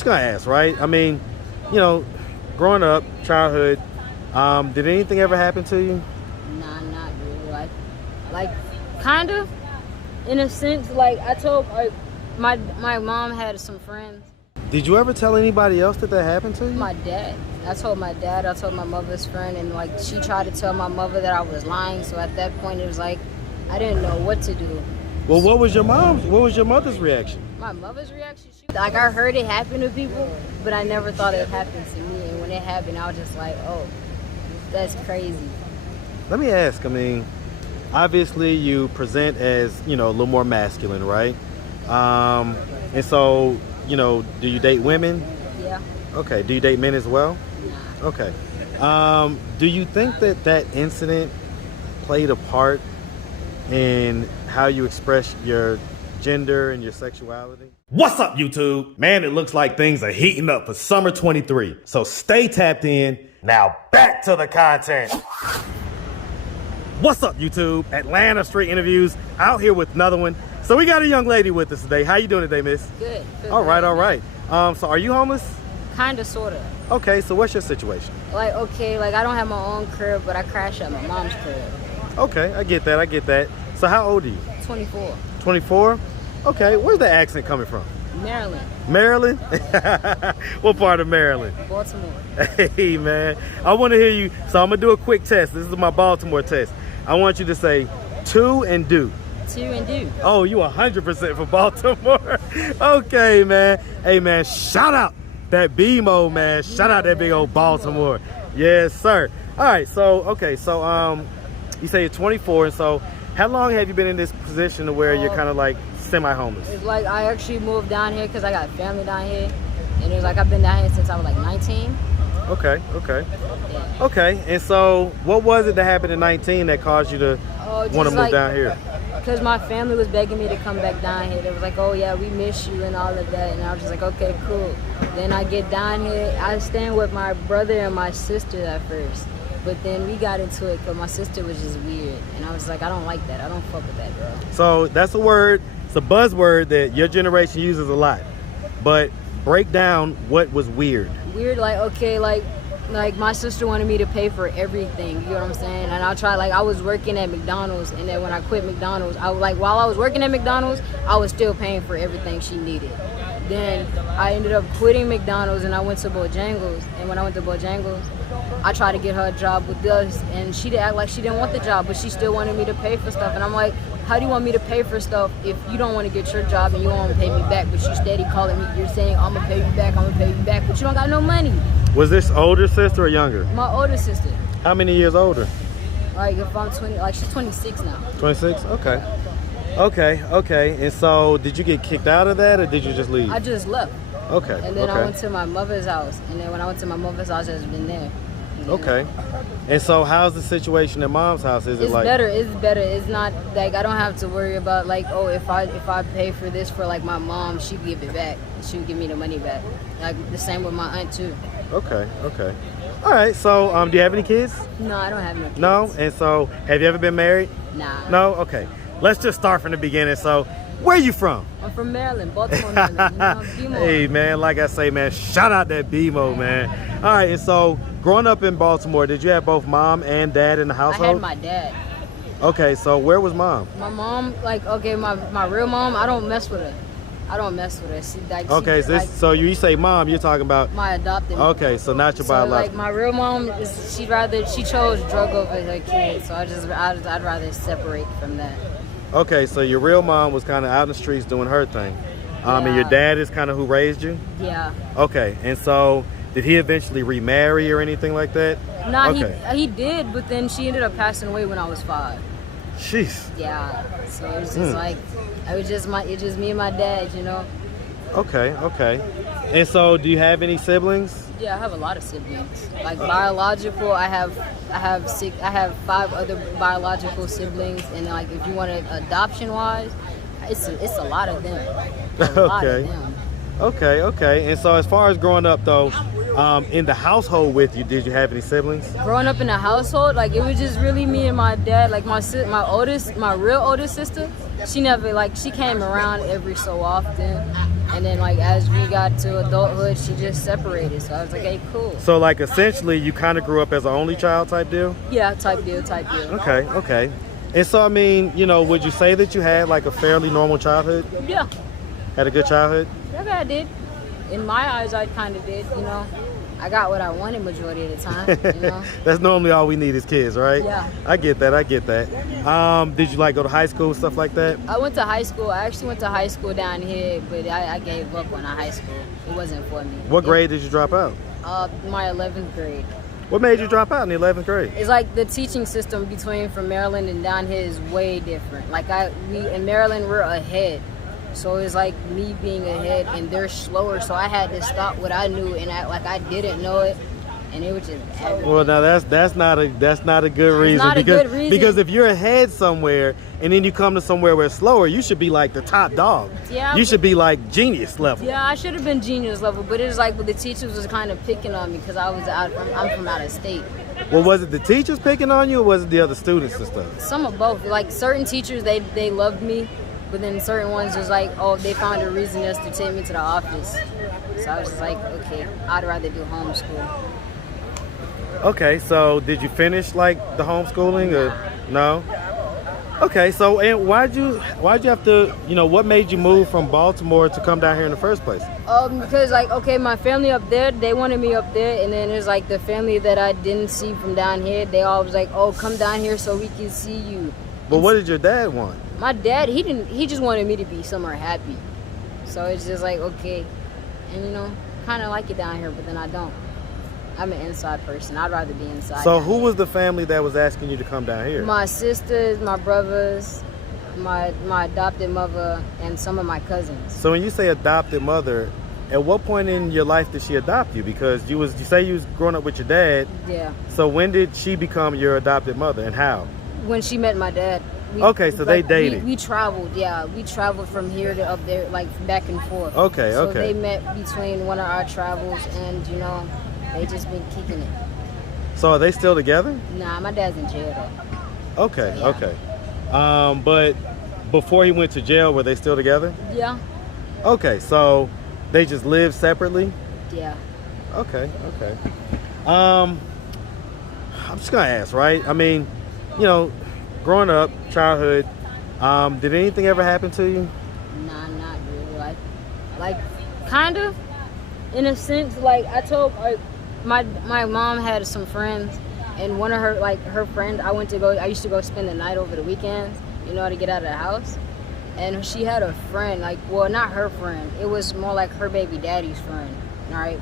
just gonna ask, right? I mean, you know, growing up, childhood, did anything ever happen to you? Nah, not really. Like, kind of, in a sense. Like, I told, like, my mom had some friends. Did you ever tell anybody else that happened to you? My dad. I told my dad. I told my mother's friend, and like she tried to tell my mother that I was lying. So at that point, it was like I didn't know what to do. Well, what was your mother's reaction? My mother's reaction, like I heard it happen to people, but I never thought it happened to me. And when it happened, I was just like, oh, that's crazy. Let me ask. I mean, obviously you present as, you know, a little more masculine, right? And so, you know, do you date women? Yeah. Okay. Do you date men as well? Nah. Okay. Do you think that incident played a part in how you express your gender and your sexuality? What's up, YouTube? Man, it looks like things are heating up for summer 23. So stay tapped in. Now back to the content. What's up, YouTube? Atlanta Street Interviews out here with another one. So we got a young lady with us today. How you doing today, miss? Good. All right. So are you homeless? Kinda, sorta. Okay, so what's your situation? Like, okay, like I don't have my own crib, but I crash at my mom's crib. Okay, I get that. So how old are you? 24. 24? Okay, where's the accent coming from? Maryland. Maryland? What part of Maryland? Baltimore. Hey, man. I want to hear you. So I'm going to do a quick test. This is my Baltimore test. I want you to say to and do. To and do. Oh, you 100% for Baltimore. Okay, man. Hey, man, shout out that BMO, man. Shout out that big old Baltimore. Yes, sir. All right, so, okay, so you say you're 24, and so how long have you been in this position to where you're kind of like semi-homeless? It's like I actually moved down here because I got family down here, and it was like I've been down here since I was like 19. Okay. Yeah. Okay, and so what was it that happened in 19 that caused you to want to move down here? Because my family was begging me to come back down here. They was like, oh yeah, we miss you and all of that. And I was just like, okay, cool. Then I get down here. I was staying with my brother and my sister at first. But then we got into it because my sister was just weird. And I was like, I don't like that. I don't fuck with that girl. So that's a word, it's a buzzword that your generation uses a lot. But break down what was weird. Weird, like, okay, like my sister wanted me to pay for everything, you know what I'm saying? And I was working at McDonald's, and then when I quit McDonald's, while I was working at McDonald's, I was still paying for everything she needed. Then I ended up quitting McDonald's and I went to Bojangles. And when I went to Bojangles, I tried to get her a job with us, and she didn't act like she didn't want the job, but she still wanted me to pay for stuff. And I'm like, how do you want me to pay for stuff if you don't want to get your job and you don't want to pay me back, but you steady calling me, you're saying I'm gonna pay you back, but you don't got no money. Was this older sister or younger? My older sister. How many years older? Like if I'm 20, like she's 26 now. 26? Okay. And so did you get kicked out of that or did you just leave? I just left. Okay. And then I went to my mother's house, and then when I went to my mother's house, I've just been there. Okay. And so how's the situation at mom's house? Is it like It's better. It's not like I don't have to worry about like, oh, if I pay for this for like my mom, she'd give it back. She'd give me the money back. Like the same with my aunt too. Okay. All right. So do you have any kids? No, I don't have no kids. No? And so have you ever been married? Nah. No? Okay. Let's just start from the beginning. So where you from? I'm from Maryland, Baltimore, Maryland. You know, hey, man, like I say, man, shout out that BMO, man. All right, and so growing up in Baltimore, did you have both mom and dad in the household? I had my dad. Okay, so where was mom? My mom, like, okay, my real mom, I don't mess with her. So you say mom, you're talking about my adopted mom. Okay, so not your biological. Like my real mom, she chose drug over her kids, so I'd rather separate from that. Okay, so your real mom was kind of out in the streets doing her thing. And your dad is kind of who raised you? Yeah. Okay, and so did he eventually remarry or anything like that? Nah, he did, but then she ended up passing away when I was 5. Jeez. Yeah, so it was just like, it's just me and my dad, you know? Okay. And so do you have any siblings? Yeah, I have a lot of siblings. Like biological, I have 5 other biological siblings, and like if you want it adoption wise, it's a lot of them. A lot of them. Okay, okay. And so as far as growing up though, in the household with you, did you have any siblings? Growing up in a household, like it was just really me and my dad. Like my real oldest sister, she never like she came around every so often, and then like as we got to adulthood, she just separated. So I was like, hey, cool. So like essentially, you kind of grew up as an only child type deal. Yeah, type deal. Okay, okay. And so I mean, you know, would you say that you had like a fairly normal childhood? Yeah, Had a good childhood? yeah, I did. In my eyes, I kind of did. You know, I got what I wanted majority of the time. You know. That's normally all we need as kids, right? Yeah. I get that. Did you like go to high school, stuff like that? I went to high school. I actually went to high school down here, but I gave up on high school. It wasn't for me. What grade did you drop out? My 11th grade. What made you drop out in the 11th grade? It's like the teaching system from Maryland and down here is way different. Like we in Maryland, we're ahead. So it's like me being ahead and they're slower. So I had to stop what I knew and act like I didn't know it. And it was just aggravating. Well, now that's not a good reason. not a good reason. Because if you're ahead somewhere and then you come to somewhere where it's slower, you should be like the top dog. Yeah, you should be like genius level. Yeah, I should have been genius level, but it was like the teachers was kind of picking on me because I'm from out of state. Well, was it the teachers picking on you or was it the other students and stuff? Some of both. Like certain teachers, they loved me, but then certain ones was like, oh, they found a reason just to take me to the office. So I was just like, okay, I'd rather do homeschool. Okay, so did you finish like the homeschooling or no? Okay, so and why'd you have to, you know, what made you move from Baltimore to come down here in the first place? Because like, okay, my family up there, they wanted me up there, and then there's like the family that I didn't see from down here. They all was like, oh, come down here so we can see you. But what did your dad want? My dad, he just wanted me to be somewhere happy. So it's just like, okay, and you know, kind of like it down here, but then I don't. I'm an inside person. I'd rather be inside. So who was the family that was asking you to come down here? My sisters, my brothers, my adopted mother, and some of my cousins. So when you say adopted mother, at what point in your life did she adopt you? Because you say you was growing up with your dad. Yeah. So when did she become your adopted mother and how? When she met my dad. Okay, so they dated. We traveled, yeah. We traveled from here to up there, like back and forth. Okay, so okay. They met between one of our travels, and you know, they just been kicking it. So are they still together? Nah, my dad's in jail though. Okay, So, yeah. okay. But before he went to jail, were they still together? Yeah. Okay, so they just lived separately? Yeah. Okay, okay. I'm just gonna ask, right? I mean, you know, growing up, childhood, did anything ever happen to you? Nah, not really. Like, kind of, in a sense. Like I told, my mom had some friends, and one of her friend, I used to go spend the night over the weekends, you know, to get out of the house. And she had a friend, like, well, not her friend. It was more like her baby daddy's friend, all right?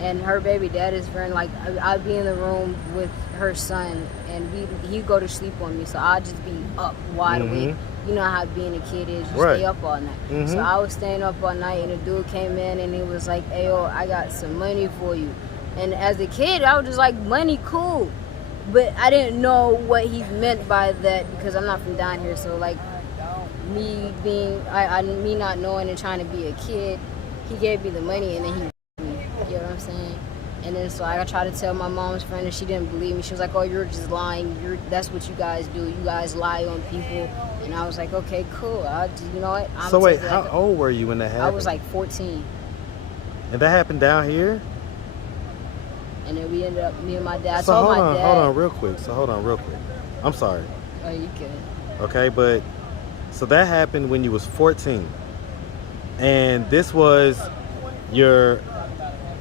And her baby daddy's friend, like, I'd be in the room with her son, and he'd go to sleep on me, so I'd just be up wide awake. You know how being a kid is, you stay up all night. So I was staying up all night, and a dude came in, and he was like, hey, yo, I got some money for you. And as a kid, I was just like, money, cool. But I didn't know what he meant by that because I'm not from down here, so, like, me not knowing and trying to be a kid, he gave me the money and then he me, you know what I'm saying? And then so I tried to tell my mom's friend and she didn't believe me. She was like, oh, you're just lying. That's what you guys do. You guys lie on people. And I was like, okay, cool. You know what? So wait, how old were you when that happened? I was like 14. And that happened down here? And then we ended up, me and my dad. So I told hold my dad. on real quick. I'm sorry. Oh, you good. Okay, but so that happened when you was 14. And this was your,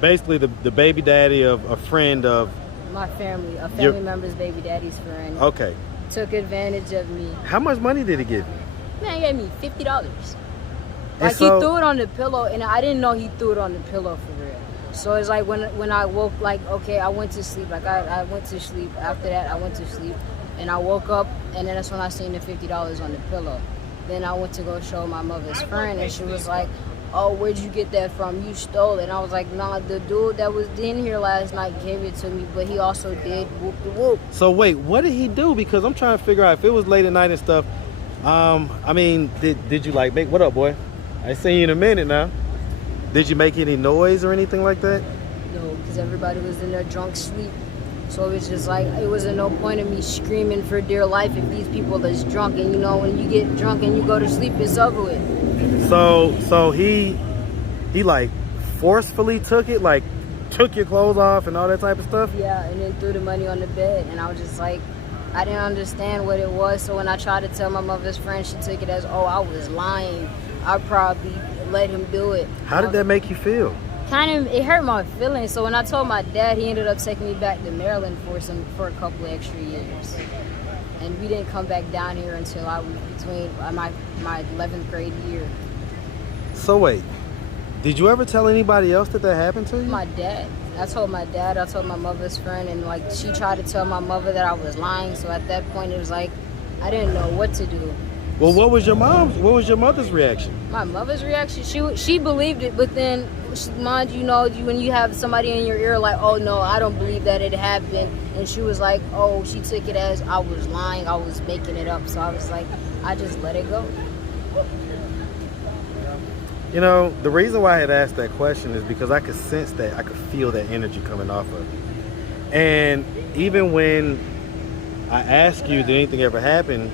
basically the baby daddy of a friend of my family, a family member's baby daddy's friend. Okay. Took advantage of me. How much money did he give you? Man, he gave me $50. Like, he threw it on the pillow, and I didn't know he threw it on the pillow for real. So it's like when I woke, like, okay, I went to sleep. Like, I went to sleep. After that, I went to sleep, and I woke up, and then that's when I seen the $50 on the pillow. Then I went to go show my mother's friend, and she was like, oh, where'd you get that from? You stole it. And I was like, nah, the dude that was in here last night gave it to me, but he also did whoop the whoop. So wait, what did he do? Because I'm trying to figure out if it was late at night and stuff. I mean, did you like make, what up, boy? I seen you in a minute now. Did you make any noise or anything like that? No, because everybody was in their drunk sleep. So it was just like, it wasn't no point of me screaming for dear life if these people that's drunk. And you know, when you get drunk and you go to sleep, it's over with. So he like forcefully took it, like took your clothes off and all that type of stuff? Yeah, and then threw the money on the bed. And I was just like, I didn't understand what it was. So when I tried to tell my mother's friend, she took it as, oh, I was lying. I probably let him do it. How did that make you feel? Kind of, it hurt my feelings. So when I told my dad, he ended up taking me back to Maryland for a couple of extra years. And we didn't come back down here until I was between my 11th grade year. So wait, did you ever tell anybody else that happened to you? My dad. I told my dad, I told my mother's friend, and like she tried to tell my mother that I was lying. So at that point, it was like I didn't know what to do. Well, what was your mother's reaction? My mother's reaction, she believed it, but then, mind you, know, when you have somebody in your ear like, oh no, I don't believe that it happened, and she was like, oh, she took it as I was lying, I was making it up. So I was like, I just let it go. You know, the reason why I had asked that question is because I could sense that, I could feel that energy coming off of you. And even when I asked you, did anything ever happen,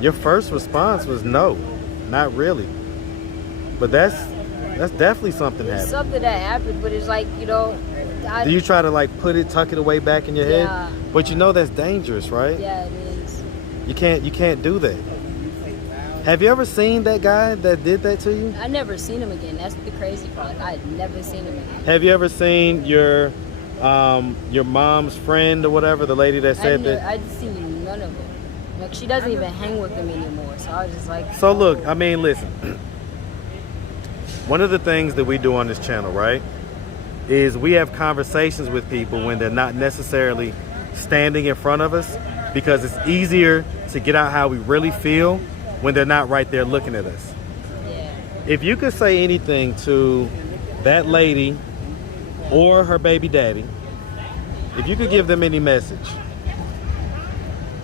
your first response was no, not really. But that's definitely something happened. Something that happened, but it's like, you know, do you try to like tuck it away back in your head? But you know that's dangerous, right? Yeah, it is. You can't do that. Have you ever seen that guy that did that to you? I never seen him again. That's the crazy part. Like, I had never seen him again. Have you ever seen your mom's friend or whatever, the lady that said that? I'd seen none of them. Like, she doesn't even hang with them anymore. So I was just like. So look, I mean, listen. One of the things that we do on this channel, right, is we have conversations with people when they're not necessarily standing in front of us, because it's easier to get out how we really feel when they're not right there looking at us. Yeah. If you could say anything to that lady or her baby daddy, if you could give them any message,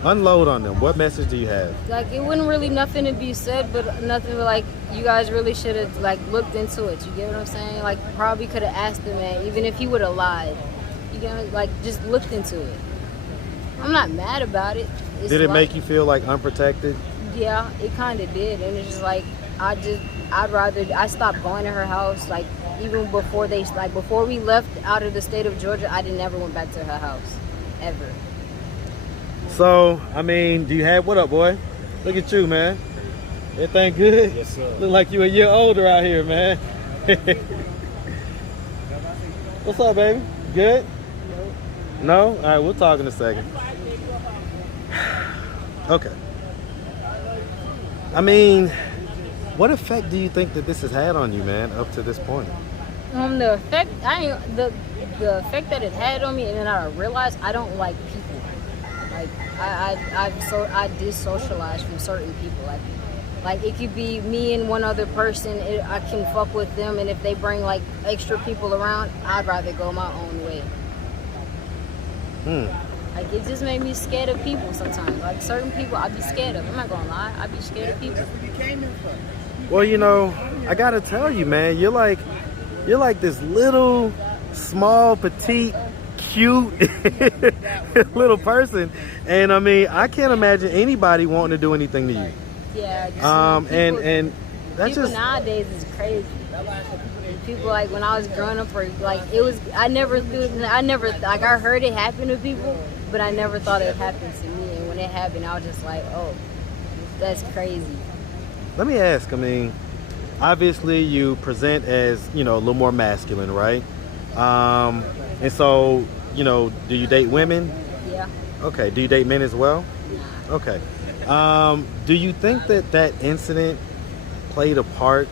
unload on them. What message do you have? Like, it wasn't really nothing to be said, but nothing like, you guys really should have like looked into it. You get what I'm saying? Like, probably could have asked the man, even if he would have lied. You get, like, just looked into it. I'm not mad about it. Did it make you feel like unprotected? Yeah, it kind of did, and it's just like I stopped going to her house. Like, even before before we left out of the state of Georgia, I never went back to her house, ever. So, I mean, do you have, what up, boy? Look at you, man. Everything good? Yes, sir. Look like you a year older out here, man. What's up, baby? Good? No? All right, we'll talk in a second. Okay. I mean, what effect do you think that this has had on you, man, up to this point? The effect, the effect that it had on me, and then I realized I don't like people. Like, I dissocialize from certain people. Like it could be me and one other person. I can fuck with them, and if they bring like extra people around, I'd rather go my own way. Like, it just made me scared of people sometimes. Like, certain people I'd be scared of. I'm not gonna lie, I'd be scared of people. Well, you know, I gotta tell you, man, you're like this little, small, petite, cute little person, and I mean, I can't imagine anybody wanting to do anything to you. Yeah. And that's people just nowadays is crazy. People, like, when I was growing up, or like, it was, I never like, I heard it happen to people, but I never thought it happened to me. And when it happened, I was just like, oh, that's crazy. Let me ask, I mean, obviously you present as, you know, a little more masculine, right? And so, you know, do you date women? Yeah. Okay. Do you date men as well? Nah. Okay. Do you think that incident played a part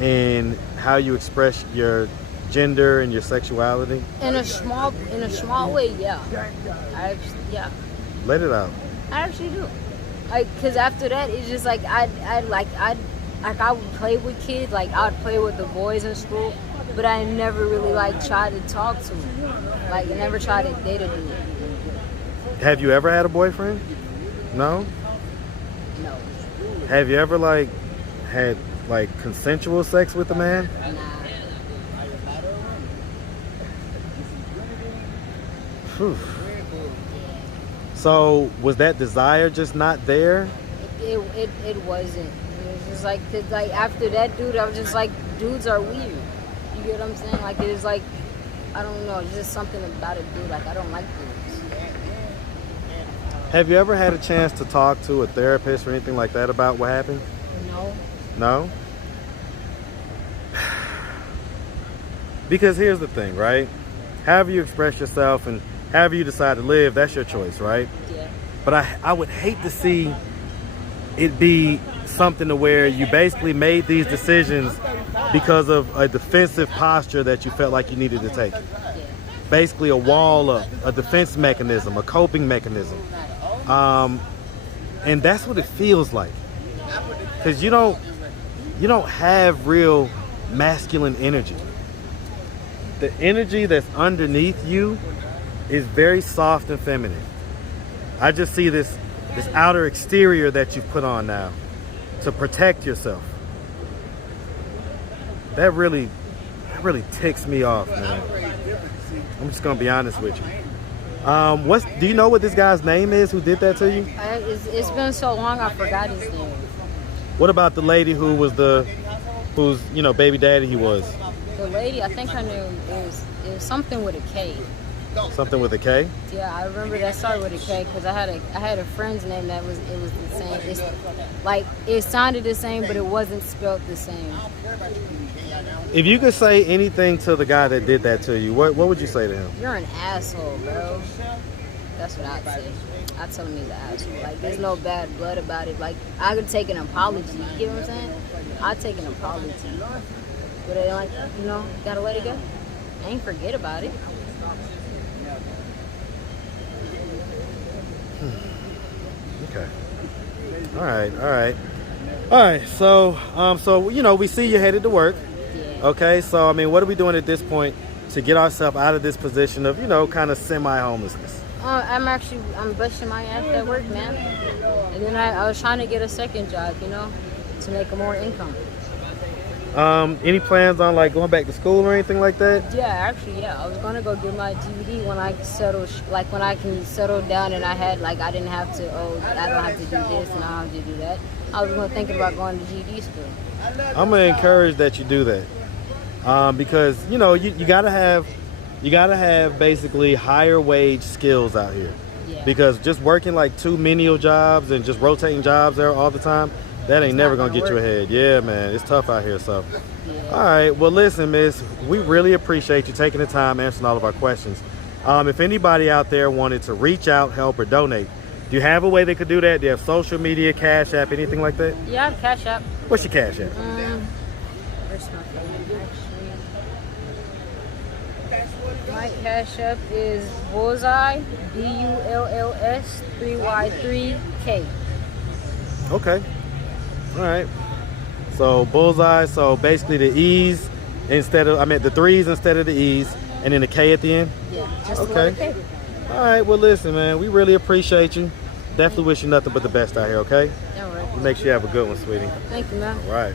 in how you express your gender and your sexuality? In a small way, yeah. Yeah. Let it out. I actually do. Like, cause after that, it's just like I would play with kids. Like, I would play with the boys in school, but I never really like tried to talk to them. Like, I never tried to date a dude. Have you ever had a boyfriend? No? No. Have you ever like had like consensual sex with a man? Nah. Whew. So was that desire just not there? It wasn't. It was just like, 'cause, like after that dude, I was just like, dudes are weird. You get what I'm saying? Like it is like, I don't know, it's just something about a dude. Like I don't like dudes. Have you ever had a chance to talk to a therapist or anything like that about what happened? No. No? Because here's the thing, right? However you express yourself and however you decide to live, that's your choice, right? Yeah. But I would hate to see it be something to where you basically made these decisions because of a defensive posture that you felt like you needed to take. Yeah. Basically a wall up, a defense mechanism, a coping mechanism. And that's what it feels like. Because you don't have real masculine energy. The energy that's underneath you is very soft and feminine. I just see this outer exterior that you've put on now to protect yourself. That really ticks me off, man. I'm just gonna be honest with you. Do you know what this guy's name is who did that to you? It's been so long, I forgot his name. What about the lady whose baby daddy he was? The lady, I think her name it was something with a K. Something with a K? Yeah, I remember that started with a K because I had a friend's name it was the same. It's like it sounded the same, but it wasn't spelled the same. If you could say anything to the guy that did that to you, what would you say to him? You're an asshole, bro. That's what I'd say. I'd tell him he's an asshole. Like there's no bad blood about it. Like I could take an apology. You get what I'm saying? I'd take an apology. But I like, gotta let it go. I ain't forget about it. Okay. All right. So we see you headed to work. Yeah. Okay. So I mean, what are we doing at this point to get ourselves out of this position of kind of semi-homelessness? I'm busting my ass at work, man. And then I was trying to get a second job, to make more income. Any plans on like going back to school or anything like that? Yeah, actually, I was gonna go get my GED when I when I can settle down and I don't have to do this and I don't have to do that. I was thinking about going to GED school. I'm gonna encourage that you do that, because you gotta have basically higher wage skills out here. Yeah. Because just working like 2 menial jobs and just rotating jobs there all the time, that ain't never gonna get you ahead. Yeah, man, it's tough out here. So, yeah. All right. Well, listen, miss, we really appreciate you taking the time answering all of our questions. If anybody out there wanted to reach out, help, or donate, do you have a way they could do that? Do you have social media, Cash App, anything like that? Yeah, I have Cash App. What's your Cash App? Where's my phone, actually? My Cash App is Bullseye, BULLS 3Y3K. Okay. All right. So Bullseye. So basically the E's the 3's instead of the E's, and then the K at the end. Yeah. Just Okay. K. All right. Well, listen, man, we really appreciate you. Definitely wish you nothing but the best out here. Okay. All right. Make sure you have a good one, sweetie. Thank you, man. All right.